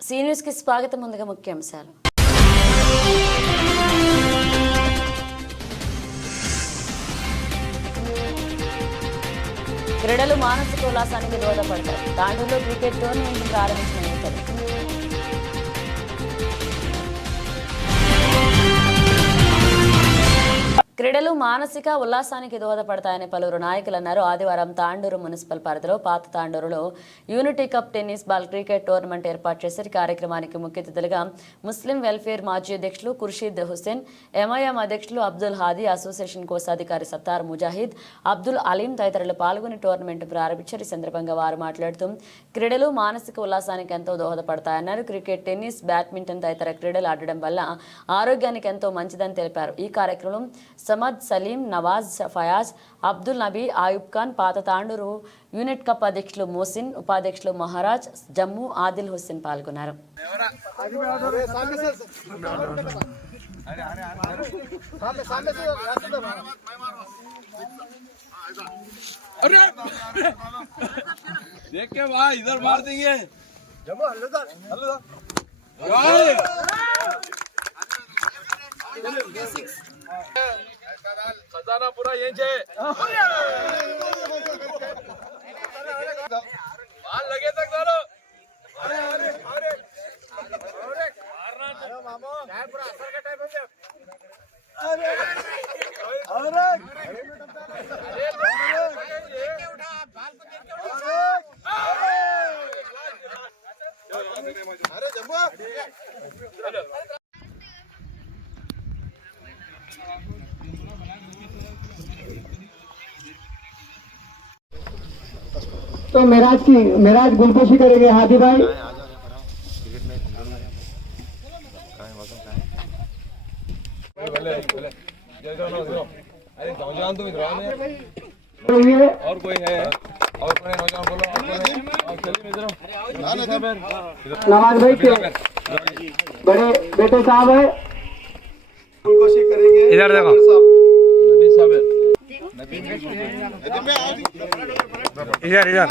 सी news కి స్వాగతం. ముందుగా ముఖ్యాంశాలు. క్రీడలు మానసిక ఉల్లాసానికి దోహదపడతాయి. తాండూరులో క్రికెట్ టోర్నమెంట్ ప్రారంభించిన నేతలు. క్రీడలు మానసిక ఉల్లాసానికి దోహదపడతాయని పలువురు నాయకులు అన్నారు. ఆదివారం తాండూరు మున్సిపల్ పరిధిలో పాత తాండూరులో unity cup tennis ball cricket tournament ఏర్పాటు చేశారు. కార్యక్రమానికి ముఖ్య అతిథులుగా ముస్లిం వెల్ఫేర్ మాజీ అధ్యక్షులు ఖుర్షీద్ హుస్సేన్, ఎంఐఎం అధ్యక్షులు అబ్దుల్ హాదీ, అసోసియేషన్ కోశాధికారి సత్తార్ ముజాహిద్, అబ్దుల్ అలీం తదితరులు పాల్గొని టోర్నమెంట్ ప్రారంభించారు. ఈ సందర్భంగా వారు మాట్లాడుతూ క్రీడలు మానసిక ఉల్లాసానికి ఎంతో దోహదపడతాయన్నారు. క్రికెట్, టెన్నిస్, బ్యాడ్మింటన్ తదితర క్రీడలు ఆడడం వల్ల ఆరోగ్యానికి ఎంతో మంచిదని తెలిపారు. ఈ కార్యక్రమం సమద్, సలీం, నవాజ్, ఫయాజ్, అబ్దుల్ నబీ, ఆయుబ్ ఖాన్, పాత తాండూరు యూనిట్ కప్ అధ్యక్షులు మోసిన్, ఉపాధ్యక్షులు మహారాజ్, జమ్ము, ఆదిల్ హుస్సేన్ పాల్గొన్నారు. खजाना पूरा ये छे बाल लगे तक डालो. अरे अरे अरे अरे मारना मामो काय पूरा असर का टाइप हो गया. अरे अरे देख के उठा, बाल को देख के उठा. अरे जम्बो तो मेराज गुलपोशी करेंगे हादी भाई. अरे नौजवान तुम इधर आओ. और कोई है? और कोई नौजवान बोलो. और चलिए इधर. नवाज भाई के बड़े बेटे साहब है, गुलपोशी करेंगे. इधर देखो. नबी साहब है. इधर इधर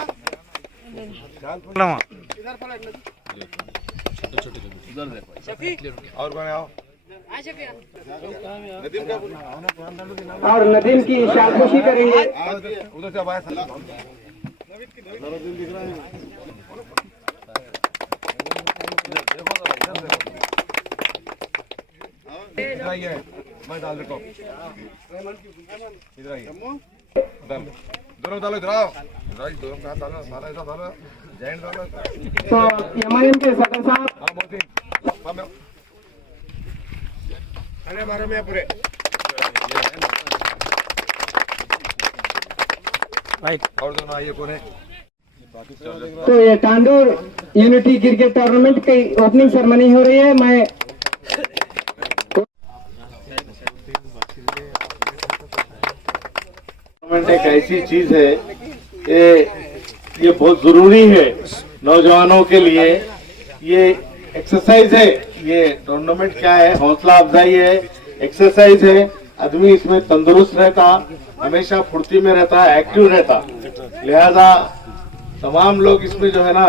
और कौन आओ. और नदीम की शालपोशी करेंगे. उधर से आवाज. इधर आइए. मैं डाल रखो. इधर आइए. दोनों डालो. इधर आओ. दोनों कहाँ डालो. सारा ऐसा डालो. जैन डालो. तो एमआईएम के सदर साहब. हाँ मोदी. अरे मारो मैं पूरे. राइट. और दोनों आइए कोने. तो ये तांडूर यूनिटी क्रिकेट टूर्नामेंट की ओपनिंग सेरेमनी हो रही है. मैं एक ऐसी चीज है ये बहुत जरूरी है नौजवानों के लिए. ये एक्सरसाइज है. ये टूर्नामेंट क्या है, हौसला अफजाई है, एक्सरसाइज है. आदमी इसमें तंदुरुस्त रहता, हमेशा फुर्ती में रहता, एक्टिव रहता. लिहाजा तमाम लोग इसमें जो है ना,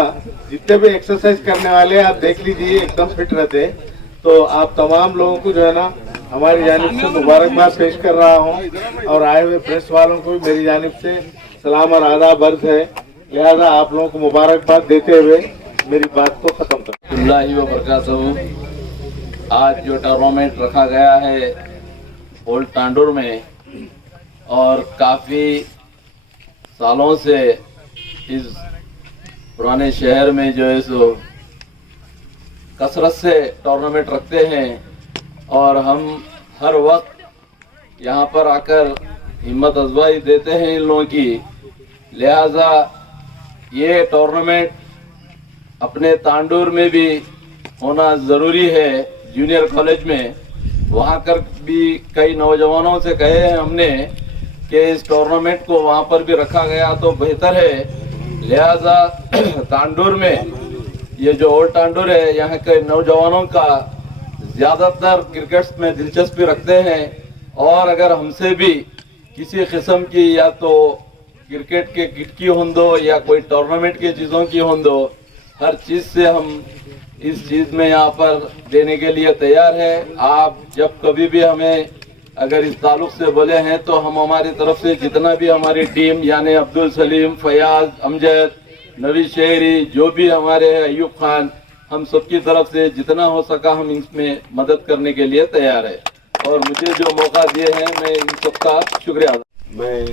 जितने भी एक्सरसाइज करने वाले आप देख लीजिए एकदम फिट रहते. तो आप तमाम लोगों को जो है ना हमारी जानिब से मुबारकबाद पेश कर रहा हूँ. और आए हुए प्रेस वालों को भी मेरी जानिब से सलाम और आदाब अर्ज है. लिहाजा आप लोगों को मुबारकबाद देते हुए मेरी बात को खत्म कर. आज जो टूर्नामेंट रखा गया है ओल्ड तांडूर में, और काफ़ी सालों से इस पुराने शहर में जो है सो कसरत से टूर्नामेंट रखते हैं. और हम हर वक्त यहाँ पर आकर हिम्मत अफजाई देते हैं इन लोगों की. लिहाजा ये टूर्नामेंट अपने तांडूर में भी होना ज़रूरी है. जूनियर कॉलेज में वहाँ कर भी कई नौजवानों से कहे हैं हमने कि इस टूर्नामेंट को वहाँ पर भी रखा गया तो बेहतर है. लिहाजा तांडूर में ये जो ओल्ड तांडूर है, यहाँ के नौजवानों का ज़्यादातर क्रिकेट में दिलचस्पी रखते हैं. और अगर हमसे भी किसी किस्म की या तो क्रिकेट के किट की हों दो या कोई टूर्नामेंट की चीज़ों की हों दो, हर चीज़ से हम इस चीज में यहाँ पर देने के लिए तैयार है। आप जब कभी भी हमें अगर इस ताल्लुक से बोले हैं तो हम हमारी तरफ से जितना भी हमारी टीम यानी अब्दुल सलीम, फयाज, अमजद, नवी शहरी, जो भी हमारे हैं, अयूब खान, हम सबकी तरफ से जितना हो सका हम इसमें मदद करने के लिए तैयार है। और मुझे जो मौका दिए हैं मैं इन सबका शुक्रिया अदा। मैं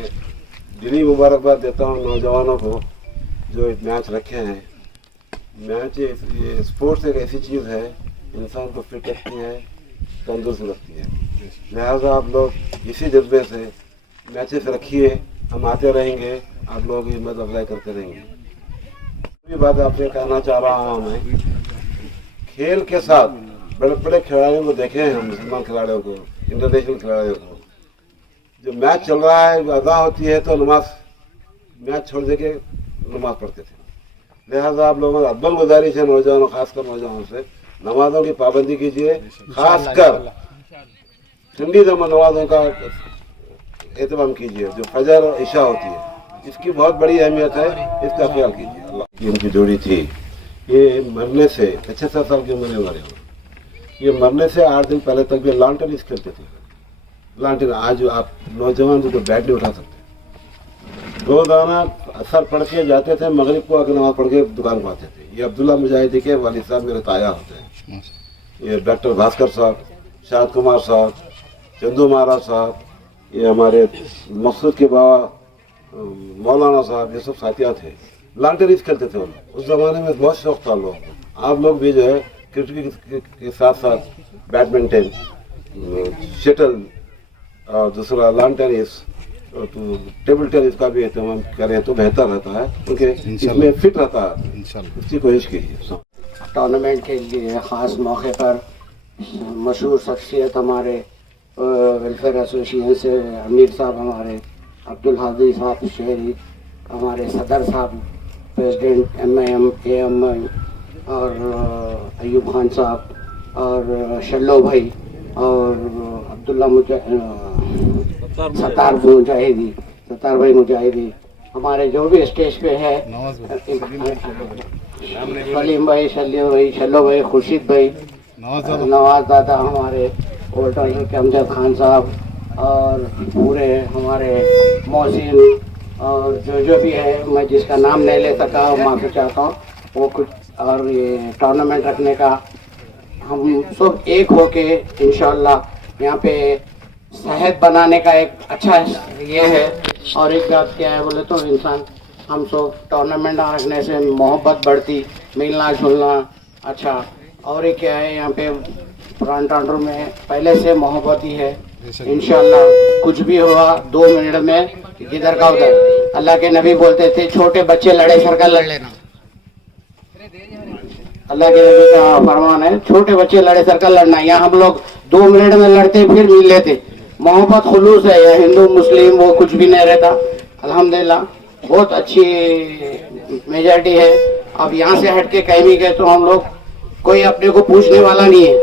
दिली मुबारकबाद देता हूँ नौजवानों को जो मैच रखे हैं। मैच ये स्पोर्ट्स एक ऐसी चीज़ है इंसान को फिट रखती है, तंदुरुस्त रखती है। लिहाजा आप लोग इसी जज्बे से मैचेस रखिए, हम आते रहेंगे, आप लोग हिम्मत अफजाई करते रहेंगे। ये बात आपसे कहना चाह रहा हूँ, मैं खेल के साथ बड़े बड़े खिलाड़ियों को देखे हैं हम, मुसलमान खिलाड़ियों को, इंटरनेशनल खिलाड़ियों को, जो मैच चल रहा है अदा होती है तो नमाज मैच छोड़ दे के नमाज पढ़ते थे। लिहाजा आप लोगों को अव्वल गुजारिश है नौजवानों, खासकर नौजवानों से, नमाजों की पाबंदी कीजिए, खासकर ठंडी नमाजों का एहतमाम कीजिए जो फजर और इशा होती है, इसकी बहुत बड़ी अहमियत है, इसका ख्याल कीजिए। अल्लाह की उनकी जोड़ी थी, ये मरने से 75 साल की उम्र में मरे हो। ये मरने से 8 दिन पहले तक भी लॉन टेनिस खेलते थे। लॉन टेनिस आज आप नौजवान तो बैट नहीं उठा सकते। रोजाना असर पढ़ के जाते थे, मगरिब को आकर नमाज पढ़ के दुकान पर आते थे। ये अब्दुल्ला मुजाहिदी के वालिद साहब मेरे ताया होते हैं। ये डॉक्टर भास्कर साहब, शाद कुमार साहब, चंदू महाराज साहब, ये हमारे मकसूद के बाबा मौलाना साहब, ये सब साथिया थे। लॉन टेनिस खेलते थे उस जमाने में, बहुत शौक था लोगों को। आप लोग भी जो है क्रिकेट के साथ साथ बैडमिंटन, शटल और दूसरा लॉन टेनिस और तो टेबल टेनिस का भी एहतमाम करें तो बेहतर रहता है, क्योंकि इसमें फिट रहता है। इसकी कोशिश कीजिए। टूर्नामेंट के लिए ख़ास मौके पर मशहूर शख्सियत हमारे वेलफेयर एसोसिएशन से अमीर साहब, हमारे अब्दुल हादी साहब शहरी, हमारे सदर साहब, प्रेसिडेंट MIM AMI और अयूब खान साहब और शल्लो भाई और अब्दुल्ला सतार भाई मुजाहिदी, हमारे जो भी स्टेज पे है, सलीम भाई, शल्लो भाई, खुर्शीद भाई, नवाज दादा, हमारे ओल्ड टाउन के अमजद खान साहब और पूरे हमारे मोहसिन और जो भी है, मैं जिसका नाम नहीं ले सका माफ़ी चाहता हूँ वो कुछ। और ये टूर्नामेंट रखने का हम सब एक होके इंशाल्लाह यहाँ पे सेहत बनाने का एक अच्छा ये है। और एक बात क्या है बोले तो इंसान, हम सब टूर्नामेंट रखने से मोहब्बत बढ़ती, मिलना जुलना अच्छा। और एक क्या है, यहाँ पे पुरान टांडोर में पहले से मोहब्बत ही है। इंशाल्लाह कुछ भी हुआ 2 मिनट में इधर का उधर। अल्लाह के नबी बोलते थे छोटे बच्चे लड़े सरकल लड़ लेना, अल्लाह के नबी का फरमान है, छोटे बच्चे लड़े सर्कल लड़ना। यहाँ हम लोग 2 मिनट में लड़ते फिर मिल लेते। मोहब्बत खुलूस है, या हिंदू मुस्लिम वो कुछ भी नहीं रहता। अल्हम्दुलिल्लाह बहुत अच्छी मेजॉरिटी है। अब यहाँ से हट के कहीं भी गए तो हम लोग कोई अपने को पूछने वाला नहीं है,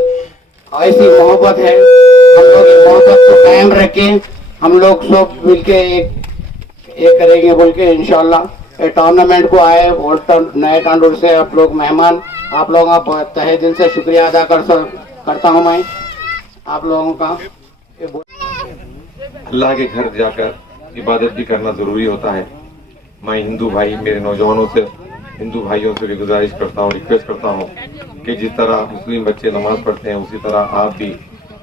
ऐसी मोहब्बत है। हम लोग मोहब्बत को कायम रखे, हम लोग सब मिलके एक करेंगे बोल के इंशाल्लाह टूर्नामेंट को आए। और नए टांडोर से आप लोग मेहमान, आप लोगों का तहे दिल से शुक्रिया अदा करता हूँ मैं आप लोगों का। अल्लाह के घर जाकर इबादत भी करना जरूरी होता है। मैं हिंदू भाई, मेरे नौजवानों से, हिंदू भाइयों से भी गुजारिश करता हूँ, रिक्वेस्ट करता हूँ कि जिस तरह मुस्लिम बच्चे नमाज पढ़ते हैं उसी तरह आप भी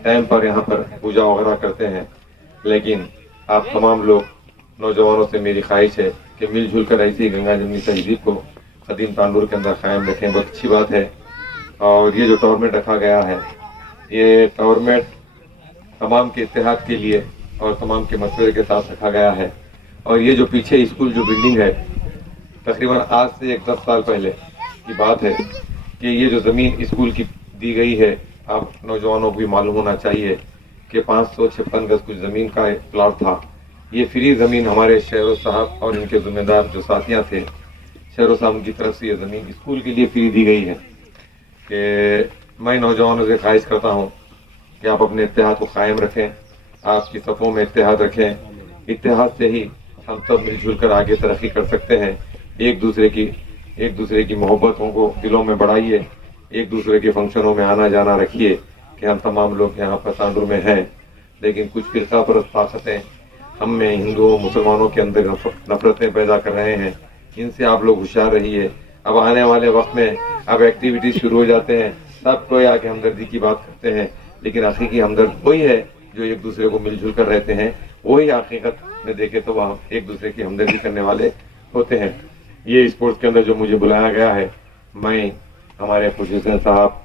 टाइम पर यहाँ पर पूजा वगैरह करते हैं। लेकिन आप तमाम लोग नौजवानों से मेरी ख्वाहिश है कि मिलजुल कर ऐसी गंगा जमनी तहजीब को कदीम तांडूर के अंदर कायम रखें। बहुत अच्छी बात है। और ये जो टूर्नामेंट रखा गया है, ये टूर्नामेंट तमाम के इत्तेहाद के लिए और तमाम के मशवरे के साथ रखा गया है। और ये जो पीछे स्कूल जो बिल्डिंग है, तकरीबन आज से 10 साल पहले की बात है कि ये जो ज़मीन स्कूल की दी गई है, आप नौजवानों को भी मालूम होना चाहिए कि 556 गज कुछ ज़मीन का प्लाट था। ये फ्री ज़मीन हमारे शहरों साहब और इनके ज़िम्मेदार जो साथियाँ थे, शहरों साहब की तरफ से ये ज़मीन स्कूल के लिए फ्री दी गई है। कि मैं नौजवानों से ख्वाहिश करता हूँ कि आप अपने इत्तेहाद को कायम रखें, आपकी सफ़ों में इत्तेहाद रखें। इत्तेहाद से ही हम सब मिलजुल कर आगे तरक्की कर सकते हैं। एक दूसरे की मोहब्बतों को दिलों में बढ़ाइए, एक दूसरे के फंक्शनों में आना जाना रखिए कि हम तमाम लोग यहाँ पर तांडुर में हैं, लेकिन कुछ फिरका परस्त ताकतें हम में हिंदुओं मुसलमानों के अंदर नफरतें पैदा कर रहे हैं। इनसे आप लोग होशियार रहिए। अब आने वाले वक्त में अब एक्टिविटीज शुरू हो जाते हैं, सब कोई आके हमदर्दी की बात करते हैं, लेकिन हकीकी हमदर्द वही है जो एक दूसरे को मिलजुल कर रहते हैं, वही हकीकत में देखे तो वह एक दूसरे की हमदर्दी करने वाले होते हैं। ये स्पोर्ट्स के अंदर जो मुझे बुलाया गया है, मैं हमारे खुशहसन साहब,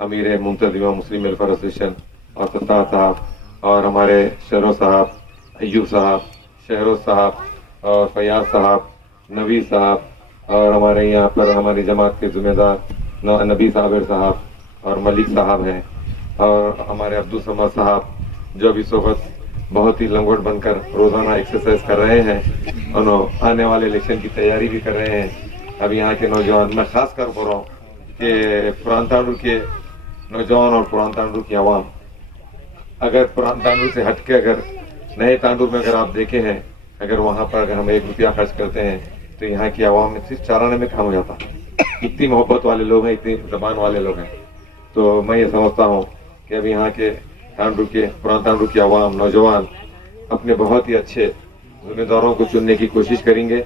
अमीर मुंतजिमा मुस्लिम वेलफेयर एसोसिएशन और सत्तार साहब और हमारे शहरों साहब, अयूब साहब, शहरों साहब और फयाज साहब, नबी साहब और हमारे यहाँ पर हमारी जमात के जिम्मेदार नबी साबिर साहब और मलिक साहब हैं और हमारे अब्दुल समद साहब जो अभी इस वक्त बहुत ही लंगोट बनकर रोजाना एक्सरसाइज कर रहे हैं और आने वाले इलेक्शन की तैयारी भी कर रहे हैं। अब यहाँ के नौजवान, मैं खास कर बोल रहा हूँ कि पुरान तांडुर के नौजवान और पुरान तांडुर की आवाम, अगर पुरान तांडुर से हटके अगर नए तांडुर में अगर आप देखे हैं, अगर वहाँ पर अगर हम 1 रुपया खर्च करते हैं तो यहाँ की आवाम में सिर्फ 4 आने में काम हो जाता। इतनी मोहब्बत वाले लोग हैं, इतनी जबान वाले लोग हैं। तो मैं ये समझता हूँ कि अब यहाँ के तांडुर के पुरान तांडुर की आवाम, नौजवान अपने बहुत ही अच्छे जिम्मेदारों को चुनने की कोशिश करेंगे,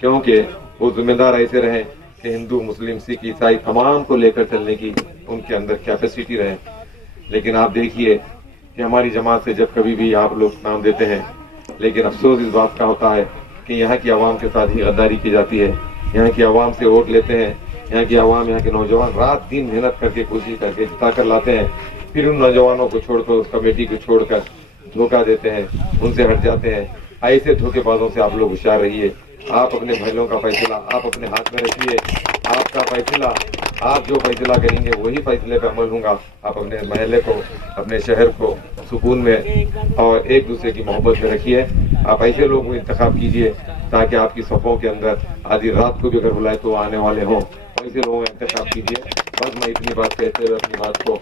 क्योंकि वो जिम्मेदार ऐसे रहें कि हिंदू, मुस्लिम, सिख, ईसाई तमाम को लेकर चलने की उनके अंदर कैपेसिटी रहे। लेकिन आप देखिए कि हमारी जमात से जब कभी भी आप लोग नाम देते हैं, लेकिन अफसोस इस बात का होता है कि यहाँ की आवाम के साथ ही गद्दारी की जाती है। यहाँ की आवाम से वोट लेते हैं, यहाँ की आवाम, यहाँ के नौजवान रात दिन मेहनत करके कोशिश करके जिता कर लाते हैं, फिर उन नौजवानों को छोड़कर, उस कमेटी को छोड़कर धोखा देते हैं, उनसे हट जाते हैं। ऐसे धोखेबाजों से आप लोग होशियार रहिए। आप अपने महलों का फैसला आप अपने हाथ में रखिए। आपका फैसला, आप जो फैसला करेंगे वही फैसले पर अमल होगा। आप अपने महल्ले को, अपने शहर को सुकून में और एक दूसरे की मोहब्बत में रखिए। आप ऐसे लोगों को इंतखाब कीजिए ताकि आपकी सफ़ों के अंदर आधी रात को भी अगर बुलाए तो आने वाले हों, ऐसे लोगों का इंतखाब कीजिए। बस मैं इतनी बात कहते हुए अपनी बात को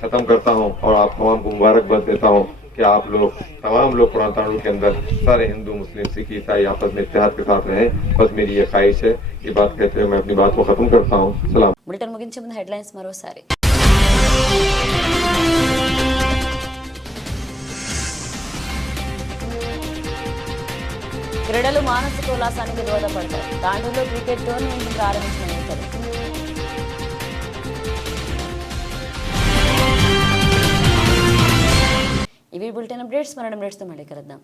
ख़त्म करता हूँ और आप तमाम को मुबारकबाद देता हूँ कि आप लोग, तमाम लोग पुरान तांडुर के अंदर सारे हिंदू, मुस्लिम, सिख, ईसाई आपस में इत्तेहाद के साथ रहें। बस मेरी ये ख्वाहिश है। ये बात कहते हुए मैं अपनी बात को खत्म करता हूँ। सलाम। బులెటిన్ ముగించే ముందు హెడ్లైన్స్ మరోసారి. క్రీడలు మానసిక ఉల్లాసానికి దోహదపడతాయి. తాండూరులో క్రికెట్ టోర్నమెంట్ ప్రారంభించిన నేతలు. ఇవి బులెటిన్ అప్డేట్స్. మరణ అప్డేట్స్తో మళ్ళీ కలుద్దాం.